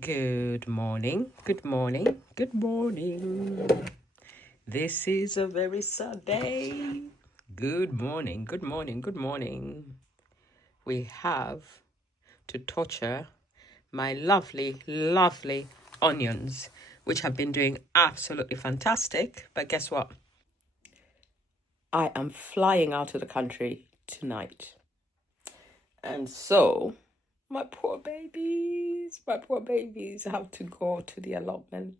Good morning, good morning, good morning. This is a very sad day. Good morning, good morning, good morning. We have to torture my lovely, lovely onions, which have been doing absolutely fantastic. But guess what? I am flying out of the country tonight. And so my poor babies have to go to the allotment.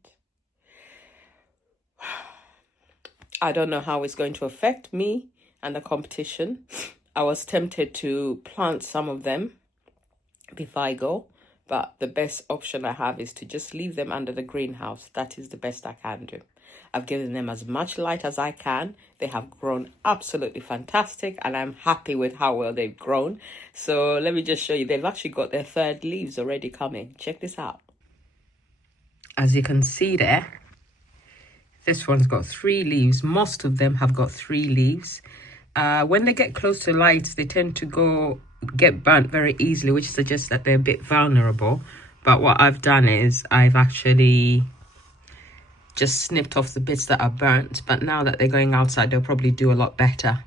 I don't know how it's going to affect me and the competition. I was tempted to plant some of them before I go, but the best option I have is to just leave them under the greenhouse. That is the best I can do. I've given them as much light as I can. They have grown absolutely fantastic, and I'm happy with how well they've grown. So let me just show you. They've actually got their third leaves already coming. Check this out. As you can see there, this one's got 3 leaves. Most of them have got 3 leaves. When they get close to lights, they tend to get burnt very easily, which suggests that they're a bit vulnerable. But what I've done is I've actually just snipped off the bits that are burnt. But now that they're going outside, they'll probably do a lot better.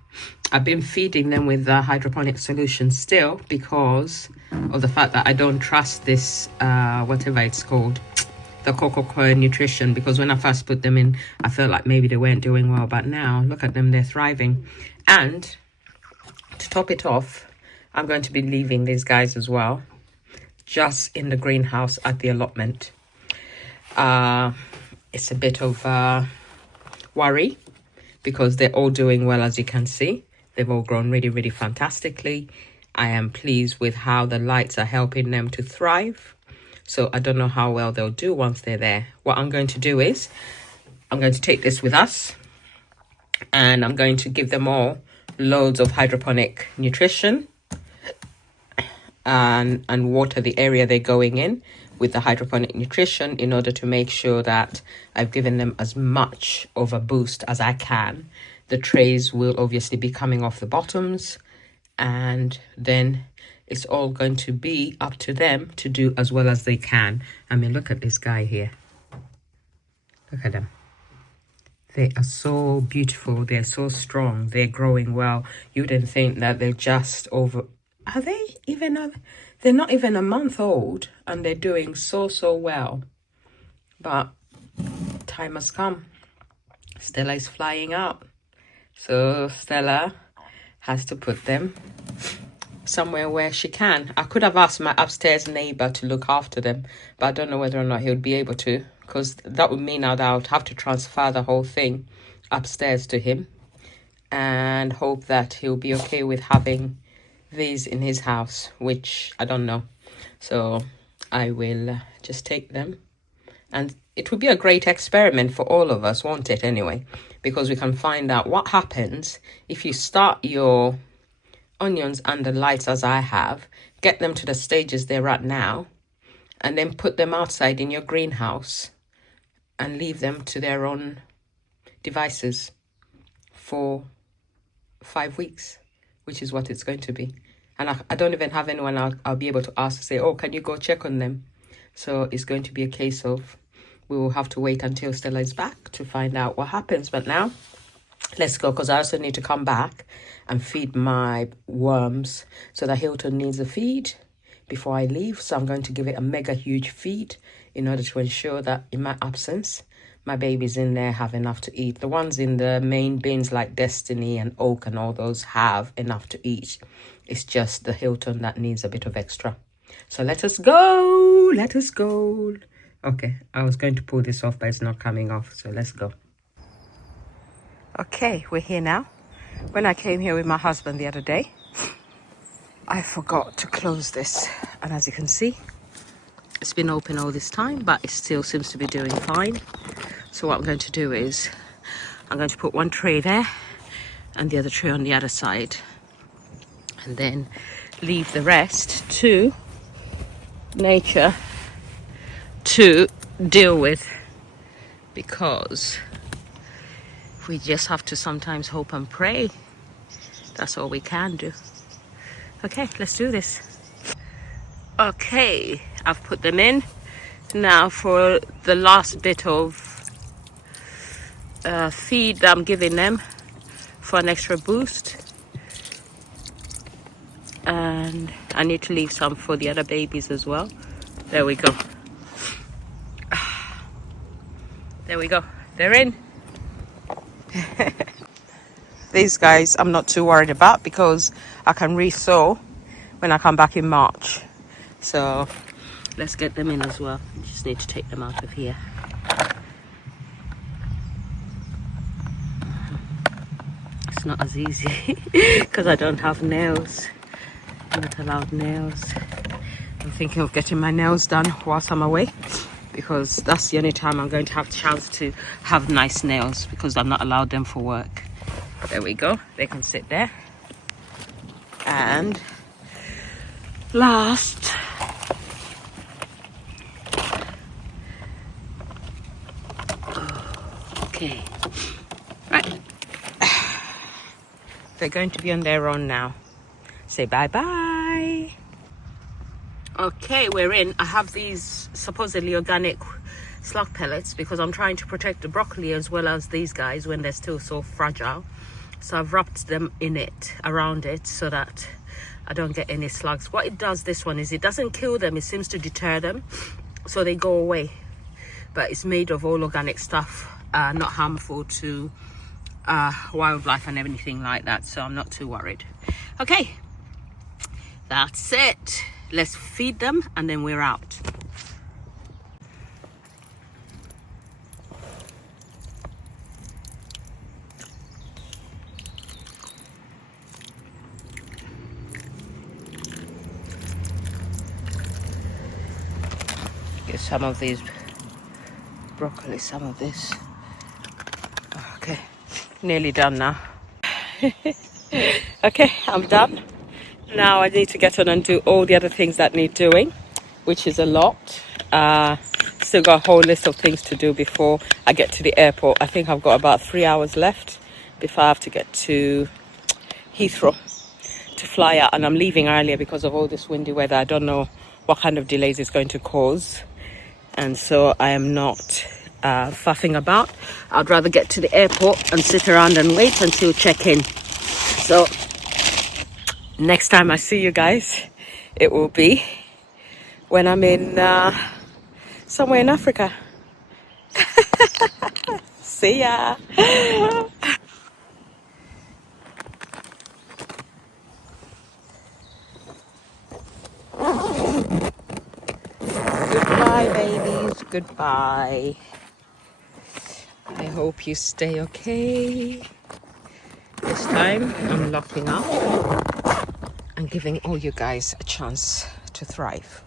I've been feeding them with hydroponic solution still because of the fact that I don't trust this, whatever it's called, the Cocoa Nutrition, because when I first put them in, I felt like maybe they weren't doing well. But now, look at them, they're thriving. And to top it off, I'm going to be leaving these guys as well, just in the greenhouse at the allotment. It's a bit of worry because they're all doing well, as you can see. They've all grown really, really fantastically. I am pleased with how the lights are helping them to thrive. So I don't know how well they'll do once they're there. What I'm going to do is I'm going to take this with us and I'm going to give them all loads of hydroponic nutrition and water the area they're going in with the hydroponic nutrition in order to make sure that I've given them as much of a boost as I can. The trays will obviously be coming off the bottoms, and then it's all going to be up to them to do as well as they can. I mean, look at this guy here. Look at them. They are so beautiful. They're so strong. They're growing well. You wouldn't think that they're just over... Are they even... They're not even a month old, and they're doing so well. But time has come. Stella is flying out. So Stella has to put them somewhere where she can. I could have asked my upstairs neighbor to look after them, but I don't know whether or not he would be able to, because that would mean that I would have to transfer the whole thing upstairs to him and hope that he'll be okay with having these in his house, which I don't know. So I will just take them, and it will be a great experiment for all of us, won't it, anyway? Because we can find out what happens if you start your onions under lights as I have, get them to the stages they're at now, and then put them outside in your greenhouse and leave them to their own devices for 5 weeks, which is what it's going to be. And I don't even have anyone I'll be able to ask to say, oh, can you go check on them? So it's going to be a case of we will have to wait until Stella is back to find out what happens. But now, let's go, because I also need to come back and feed my worms. So that Hilton needs a feed before I leave. So I'm going to give it a mega huge feed in order to ensure that in my absence, my babies in there have enough to eat. The ones in the main bins like Destiny and Oak and all those have enough to eat. It's just the Hilton that needs a bit of extra. So let us go. Let us go. Okay, I was going to pull this off, but it's not coming off. So let's go. Okay, we're here now. When I came here with my husband the other day, I forgot to close this. And as you can see, it's been open all this time, but it still seems to be doing fine. So what I'm going to do is I'm going to put one tray there and the other tray on the other side, and then leave the rest to nature to deal with, because we just have to sometimes hope and pray. That's all we can do. Okay, let's do this. Okay, I've put them in. Now for the last bit of feed that I'm giving them for an extra boost. And I need to leave some for the other babies as well. There we go. There we go. They're in. These guys I'm not too worried about because I can resow when I come back in March. So let's get them in as well. Just need to take them out of here. It's not as easy because I don't have nails. I'm not allowed nails. I'm thinking of getting my nails done whilst I'm away, because that's the only time I'm going to have a chance to have nice nails, because I'm not allowed them for work. There we go. They can sit there. And last, okay, right. They're going to be on their own now. Say bye-bye. Okay, we're in. I have these supposedly organic slug pellets because I'm trying to protect the broccoli as well as these guys when they're still so fragile. So I've wrapped them in it, around it, so that I don't get any slugs. What it does, this one, is it doesn't kill them. It seems to deter them, so they go away. But it's made of all organic stuff, not harmful to wildlife and anything like that. So I'm not too worried. Okay, that's it. Let's feed them and then we're out. Get some of these broccoli, some of this. Okay, nearly done now. Okay, I'm done. Now I need to get on and do all the other things that need doing, which is a lot. Still got a whole list of things to do before I get to the airport. I think I've got about 3 hours left before I have to get to Heathrow to fly out, and I'm leaving earlier because of all this windy weather. I don't know what kind of delays it's going to cause, and so I am not faffing about. I'd rather get to the airport and sit around and wait until check-in. So next time I see you guys, it will be when I'm in somewhere in Africa. See ya. Goodbye, babies. Goodbye. I hope you stay okay. This time I'm locking up and giving all you guys a chance to thrive.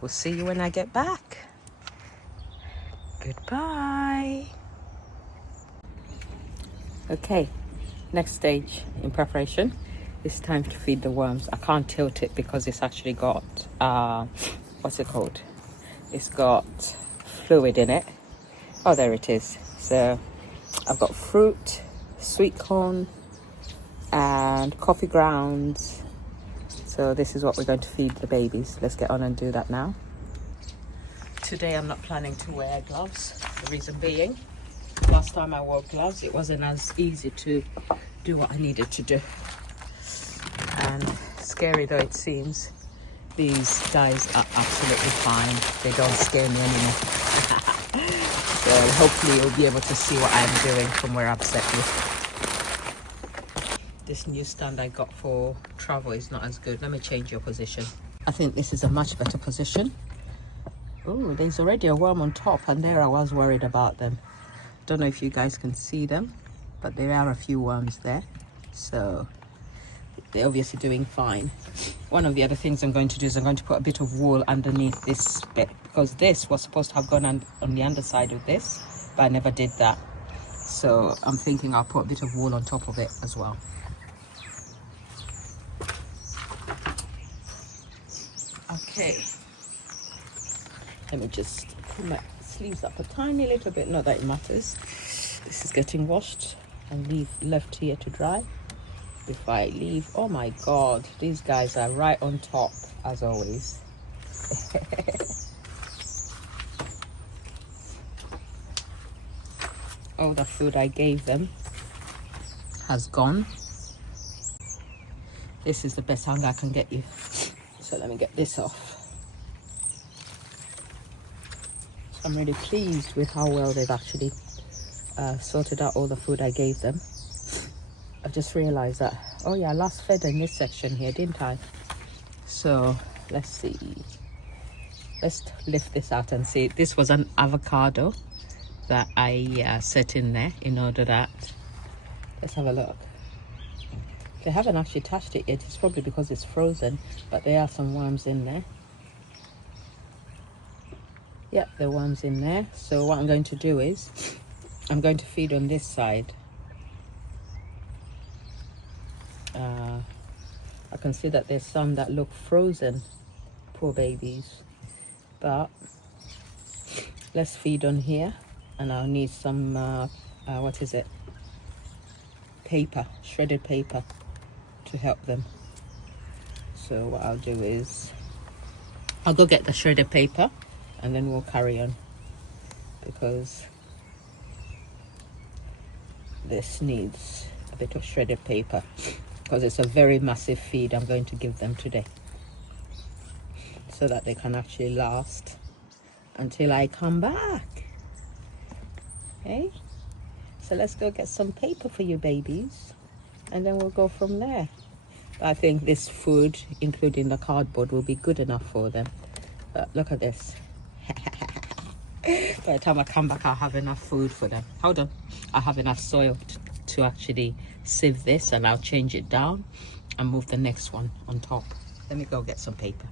We'll see you when I get back. Goodbye. Okay, next stage in preparation. It's time to feed the worms. I can't tilt it because it's actually got what's it called? It's got fluid in it. Oh, there it is. So I've got fruit, sweet corn, and coffee grounds. So this is what we're going to feed the babies. Let's get on and do that now. Today I'm not planning to wear gloves. The reason being, last time I wore gloves, it wasn't as easy to do what I needed to do. And scary though it seems, these guys are absolutely fine. They don't scare me anymore. So hopefully you'll be able to see what I'm doing from where I'm set with. This new stand I got for travel is not as good. Let me change your position. I think this is a much better position. Oh, there's already a worm on top, and there I was worried about them. Don't know if you guys can see them, but there are a few worms there. So they're obviously doing fine. One of the other things I'm going to do is I'm going to put a bit of wool underneath this bit, because this was supposed to have gone on the underside of this, but I never did that. So I'm thinking I'll put a bit of wool on top of it as well. Okay, let me just pull my sleeves up a tiny little bit, not that it matters. This is getting washed and left here to dry before I leave. Oh my god, these guys are right on top as always. all the food I gave them has gone. This is the best hunger I can get you. So let me get this off. So I'm really pleased with how well they've actually sorted out all the food I gave them. I just realized that, oh yeah, I last fed in this section here, didn't I? So let's see. Let's lift this out and see. This was an avocado that I set in there in order that, let's have a look. They haven't actually touched it yet. It's probably because it's frozen, but there are some worms in there. Yep, there are worms in there. So what I'm going to do is I'm going to feed on this side. I can see that there's some that look frozen, poor babies, but let's feed on here, and I'll need some what is it, paper, shredded paper to help them. So what I'll do is I'll go get the shredded paper and then we'll carry on, because this needs a bit of shredded paper, because it's a very massive feed I'm going to give them today, so that they can actually last until I come back. Okay, so let's go get some paper for you babies, and then we'll go from there. But I think this food, including the cardboard, will be good enough for them. But look at this. By the time I come back, I'll have enough food for them. Hold on, I have enough soil to actually sieve this, and I'll change it down and move the next one on top. Let me go get some paper.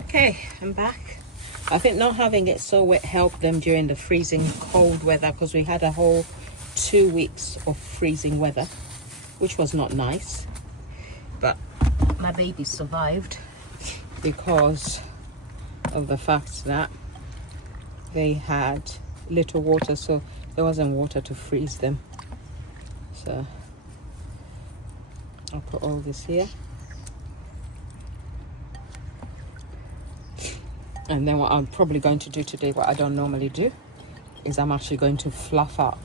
Okay, I'm back. I think not having it so wet helped them during the freezing cold weather, because we had a whole 2 weeks of freezing weather, which was not nice. But my babies survived because of the fact that they had little water, so there wasn't water to freeze them. So I'll put all this here, and then what I'm probably going to do today, what I don't normally do, is I'm actually going to fluff up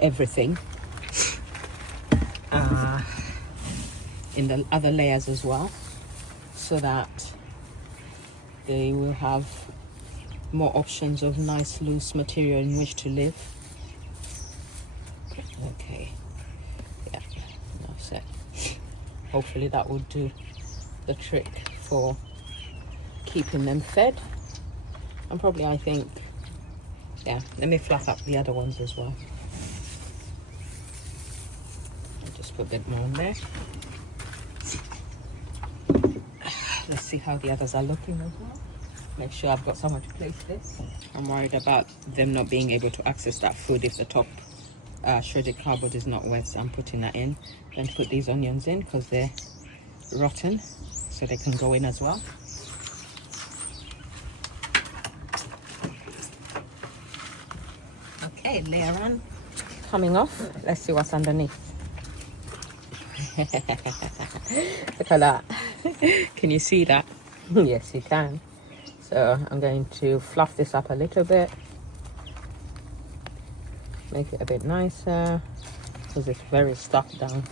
everything in the other layers as well, so that they will have more options of nice loose material in which to live. Okay, yeah, that's it. Hopefully that will do the trick for keeping them fed. And probably, I think, yeah, let me fluff up the other ones as well. I'll just put a bit more in there. Let's see how the others are looking as well. Make sure I've got somewhere to place this. I'm worried about them not being able to access that food if the top shredded cardboard is not wet, so I'm putting that in. Then put these onions in because they're rotten, so they can go in as well. Okay, layer on coming off. Let's see what's underneath. Look at that. Can you see that? Yes, you can. So I'm going to fluff this up a little bit, make it a bit nicer, because it's very stuck down.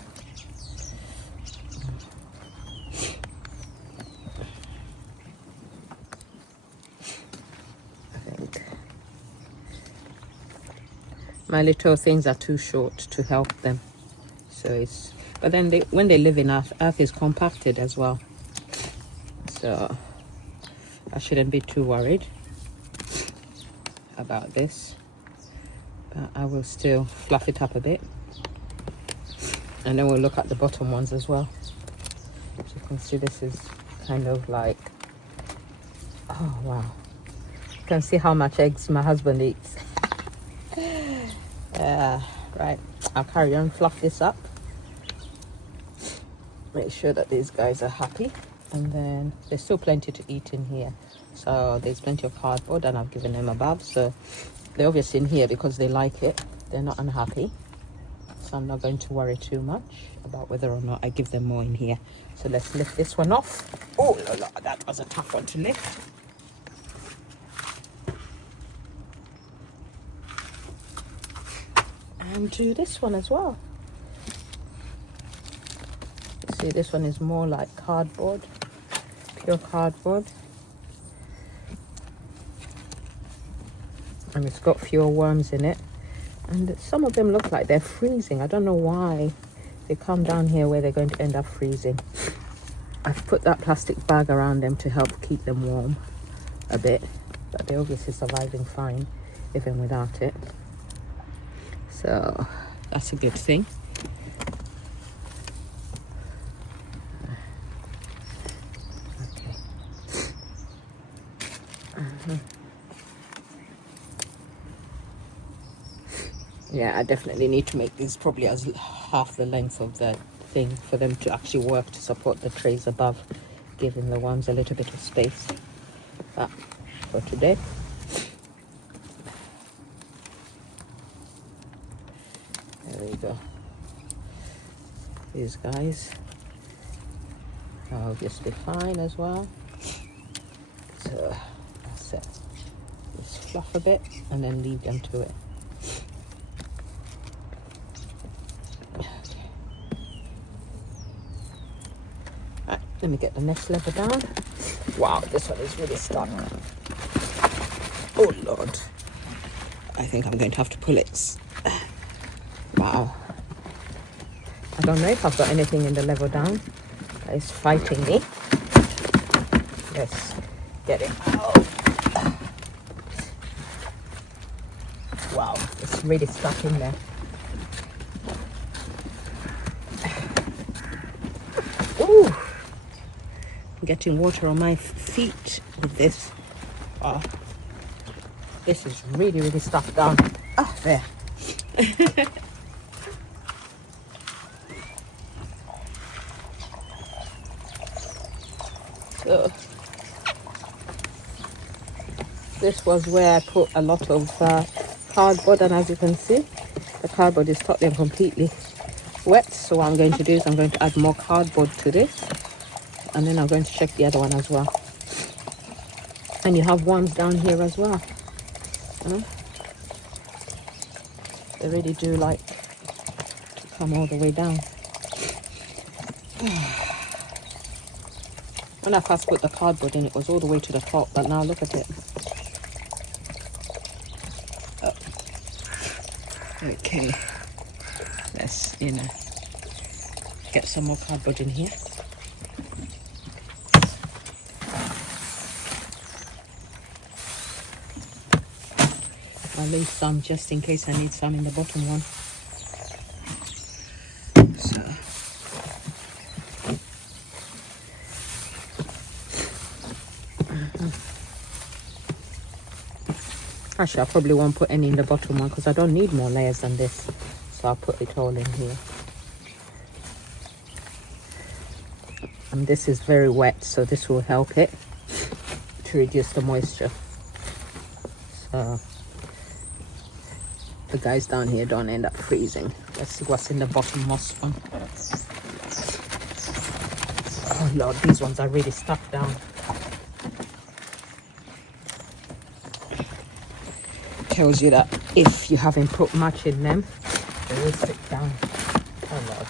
I think my little things are too short to help them, so it's, but then when they live in earth is compacted as well, so I shouldn't be too worried about this, but I will still fluff it up a bit, and then we'll look at the bottom ones as well. As you can see, this is kind of like, oh wow, you can see how much eggs my husband eats. Right, I'll carry on, fluff this up, make sure that these guys are happy. And then there's still plenty to eat in here, so there's plenty of cardboard, and I've given them a bath, so they're obviously in here because they like it. They're not unhappy, so I'm not going to worry too much about whether or not I give them more in here. So let's lift this one off. Oh la la, that was a tough one to lift. And do this one as well. See, this one is more like cardboard, pure cardboard. And it's got fewer worms in it. And some of them look like they're freezing. I don't know why they come down here where they're going to end up freezing. I've put that plastic bag around them to help keep them warm a bit. But they're obviously surviving fine, even without it. So that's a good thing. Yeah, I definitely need to make these probably as half the length of the thing for them to actually work to support the trays above, giving the worms a little bit of space. But for today, there we go. These guys are obviously fine as well. So that's it. Just fluff a bit and then leave them to it. Let me get the next level down. Wow, this one is really stuck. Oh Lord. I think I'm going to have to pull it. Wow. I don't know if I've got anything in the level down that is fighting me. Let's get it out. Wow, it's really stuck in there. Ooh. Getting water on my feet with this. Oh, this is really, really stuck down. Ah, there. So, this was where I put a lot of cardboard, and as you can see, the cardboard is totally and completely wet. So what I'm going to do is I'm going to add more cardboard to this. And then I'm going to check the other one as well. And you have worms down here as well. You know? They really do like to come all the way down. When I first put the cardboard in, it was all the way to the top, but now look at it. Oh. Okay. Let's, get some more cardboard in here. I'll leave some just in case I need some in the bottom one. So. Actually, I probably won't put any in the bottom one because I don't need more layers than this. So I'll put it all in here. And this is very wet, so this will help it to reduce the moisture. So the guys down here don't end up freezing. Let's see what's in the bottommost one. Oh Lord, these ones are really stuck down. Tells you that if you haven't put much in them, they will stick down. Oh Lord.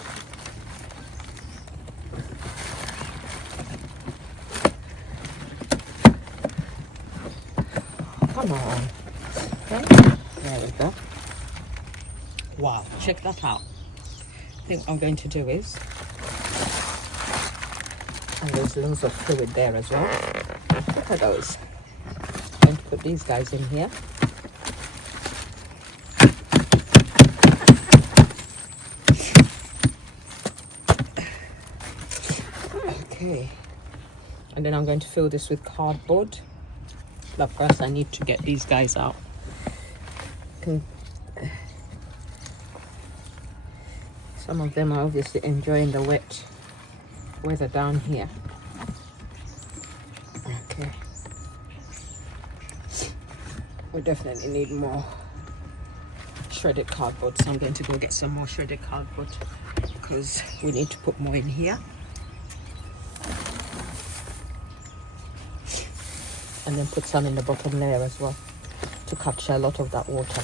Come on. Okay. There we go. Wow, check that out. I think what I'm going to do is, and there's loads of fluid there as well. Look at those. I'm going to put these guys in here. Okay. And then I'm going to fill this with cardboard. But first I need to get these guys out. Some of them are obviously enjoying the wet weather down here. Okay. We definitely need more shredded cardboard, so I'm going to go get some more shredded cardboard because we need to put more in here. And then put some in the bottom layer as well to capture a lot of that water.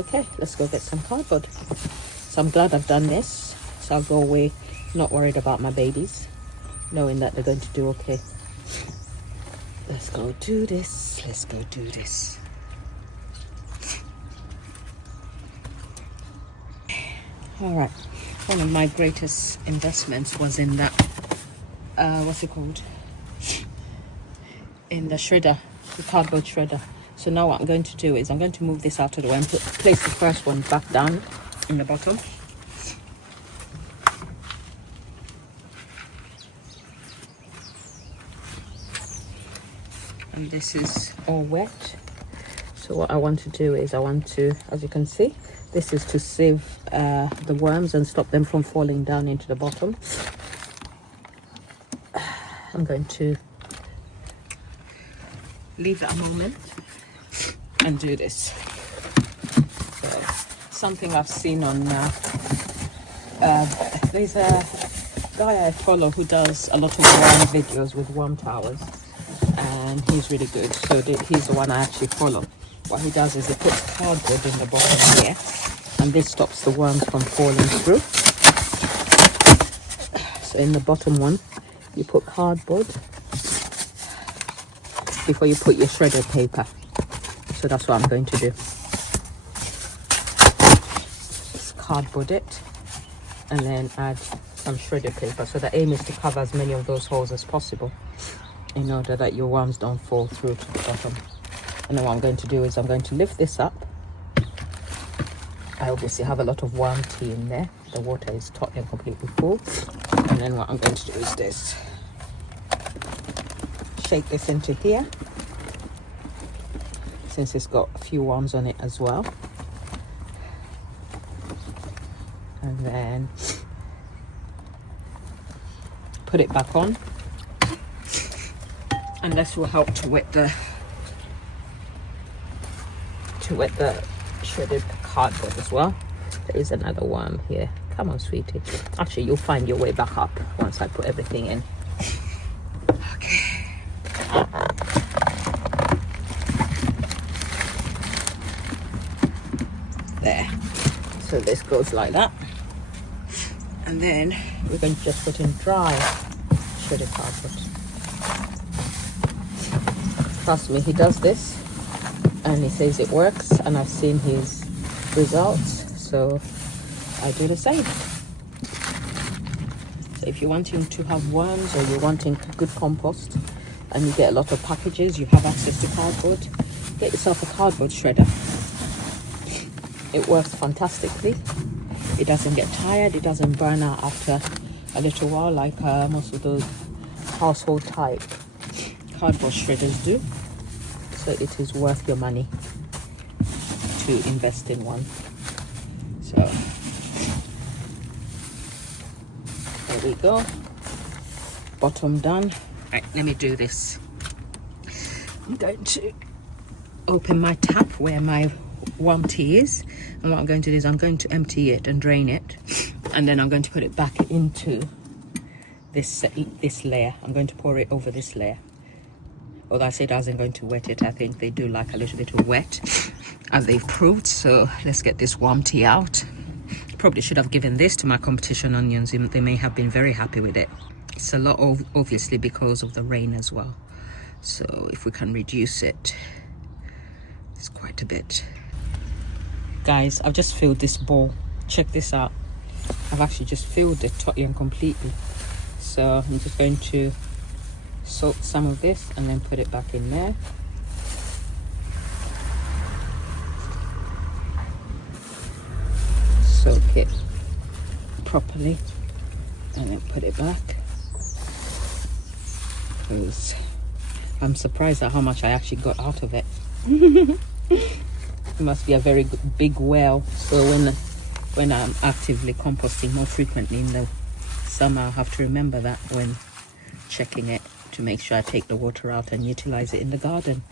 Okay, let's go get some cardboard. So I'm glad I've done this. So I'll go away not worried about my babies, knowing that they're going to do okay. Let's go do this. Let's go do this. All right. One of my greatest investments was in that, what's it called? In the shredder, the cardboard shredder. So now what I'm going to do is I'm going to move this out of the way and place the first one back down in the bottom. And this is all wet. So what I want to do is I want to, as you can see, this is to sieve the worms and stop them from falling down into the bottom. I'm going to leave it a moment and do this. So, something I've seen on there's a guy I follow who does a lot of worm videos with worm towers, and he's really good. So he's the one I actually follow. What he does is he puts cardboard in the bottom here, and this stops the worms from falling through. So in the bottom one, you put cardboard before you put your shredded paper. So that's what I'm going to do. Just cardboard it and then add some shredded paper. So the aim is to cover as many of those holes as possible in order that your worms don't fall through to the bottom. And then what I'm going to do is I'm going to lift this up. I obviously have a lot of worm tea in there. The water is totally and completely full. And then what I'm going to do is this. Shake this into here, since it's got a few worms on it as well. And then put it back on. And this will help to wet the shredded cardboard as well. There is another worm here. Come on, sweetie. Actually, you'll find your way back up once I put everything in. Okay. There. So this goes like that. And then we're going to just put in dry shredded cardboard. Trust me, he does this and he says it works, and I've seen his results, so I do the same. So if you're wanting to have worms, or you're wanting good compost and you get a lot of packages, you have access to cardboard, get yourself a cardboard shredder. It works fantastically. It doesn't get tired, it doesn't burn out after a little while like most of those household type cardboard shredders do. So it is worth your money to invest in one. So there we go, bottom done. Right, let me do this. I'm going to open my tap where my worm tea is, and what I'm going to do is I'm going to empty it and drain it, and then I'm going to put it back into this layer. I'm going to pour it over this layer. Although I said I wasn't going to wet it, I think they do like a little bit of wet, as they've proved. So let's get this worm tea out. Probably should have given this to my competition onions. They may have been very happy with it. It's a lot, obviously, because of the rain as well. So if we can reduce it, it's quite a bit. Guys, I've just filled this bowl. Check this out. I've actually just filled it totally and completely. So I'm just going to soak some of this and then put it back in there. Soak it properly and then put it back. Because I'm surprised at how much I actually got out of it. It must be a very big well. So when I'm actively composting more frequently in the summer, I'll have to remember that when checking it, to make sure I take the water out and utilize it in the garden,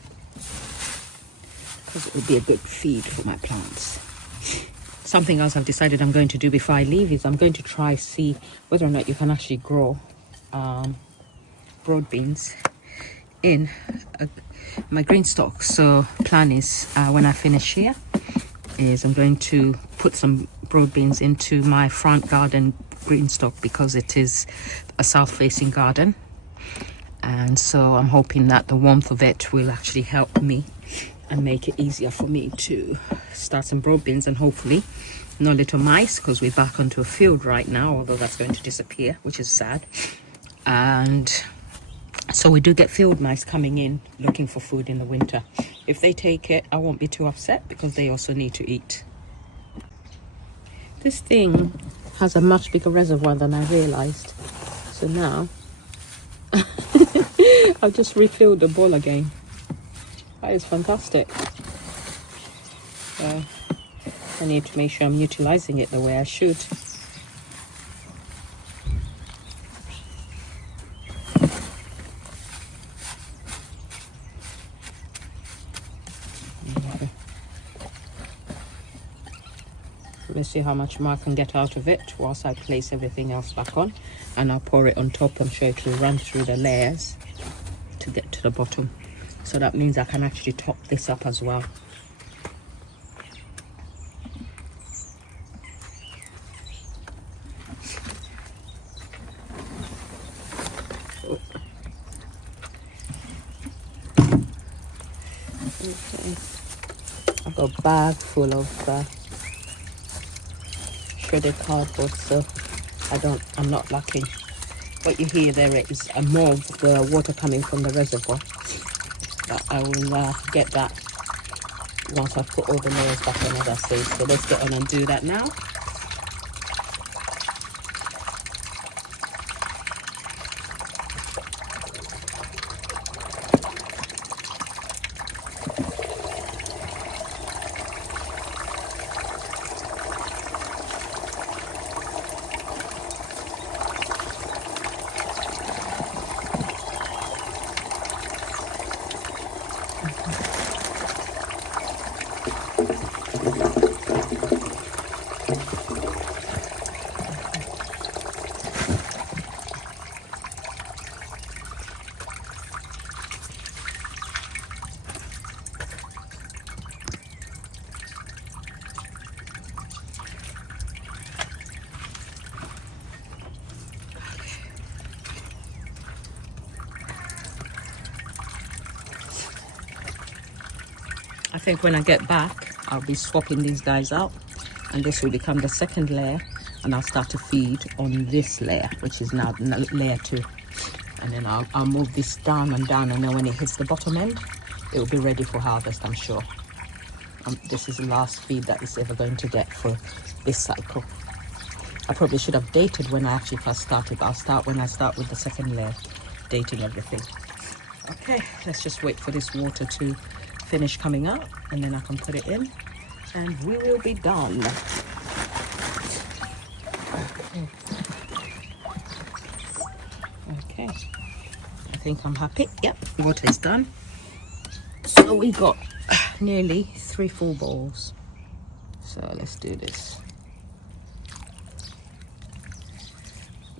because it would be a good feed for my plants. Something else I've decided I'm going to do before I leave is I'm going to see whether or not you can actually grow broad beans in my green stalk. So plan is when I finish here, is I'm going to put some broad beans into my front garden green stock because it is a south-facing garden, and so I'm hoping that the warmth of it will actually help me and make it easier for me to start some broad beans, and hopefully no little mice, because we're back onto a field right now, although that's going to disappear, which is sad. And so we do get field mice coming in looking for food in the winter. If they take it, I won't be too upset because they also need to eat. This thing has a much bigger reservoir than I realized. So now I've just refilled the bowl again. That is fantastic. So I need to make sure I'm utilizing it the way I should. Let's see how much more I can get out of it whilst I place everything else back on, and I'll pour it on top. I'm sure it will run through the layers to get to the bottom. So that means I can actually top this up as well. Okay. I've got a bag full of shredded cardboard, so I'm not lacking. What you hear there is more of the water coming from the reservoir, but I will get that once I've put all the layers back on, as I say. So let's get on and do that now. I think when I get back, I'll be swapping these guys out, and this will become the second layer, and I'll start to feed on this layer, which is now layer 2. And then I'll move this down and down, and then when it hits the bottom end, it will be ready for harvest, I'm sure. This is the last feed that it's ever going to get for this cycle. I probably should have dated when I actually first started, but I'll start when I start with the second layer, dating everything. Okay, let's just wait for this water to finish coming out, and then I can put it in and we will be done. Okay, I think I'm happy. Yep, water is done. So we got nearly 3 full bowls. So let's do this.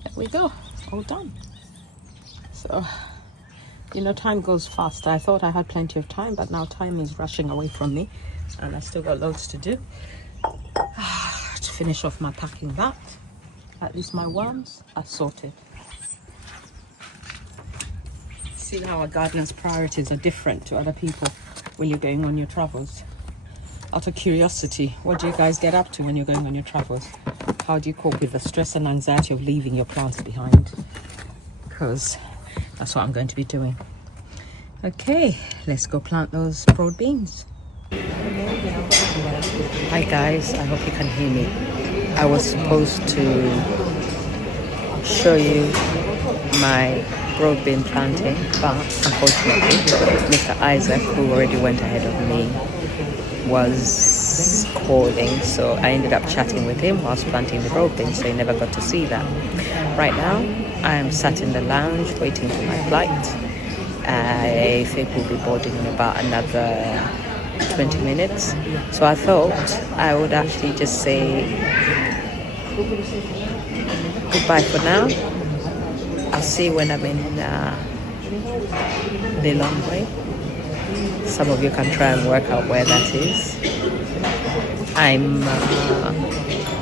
There we go, all done. So, you know, time goes fast. I thought I had plenty of time, but now time is rushing away from me, and I still got loads to do. To finish off my packing that, at least my worms are sorted. See how a gardener's priorities are different to other people when you're going on your travels. Out of curiosity, what do you guys get up to when you're going on your travels? How do you cope with the stress and anxiety of leaving your plants behind? Because that's what I'm going to be doing. Okay, let's go plant those broad beans. Hi guys, I hope you can hear me. I was supposed to show you my broad bean planting, but unfortunately Mr. Isaac, who already went ahead of me, was calling, so I ended up chatting with him whilst planting the broad beans, so he never got to see that. Right now I am sat in the lounge waiting for my flight. I think we'll be boarding in about another 20 minutes, so I thought I would actually just say goodbye for now. I'll see when I'm in Lilongwe. Some of you can try and work out where that is. I'm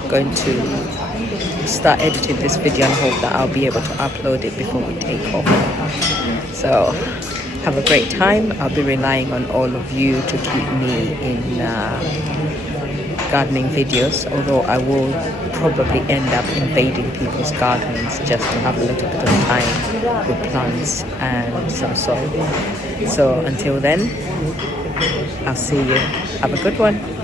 going to start editing this video and hope that I'll be able to upload it before we take off. So have a great time. I'll be relying on all of you to keep me in gardening videos, although I will probably end up invading people's gardens just to have a little bit of time with plants and some soil. So until then, I'll see you. Have a good one.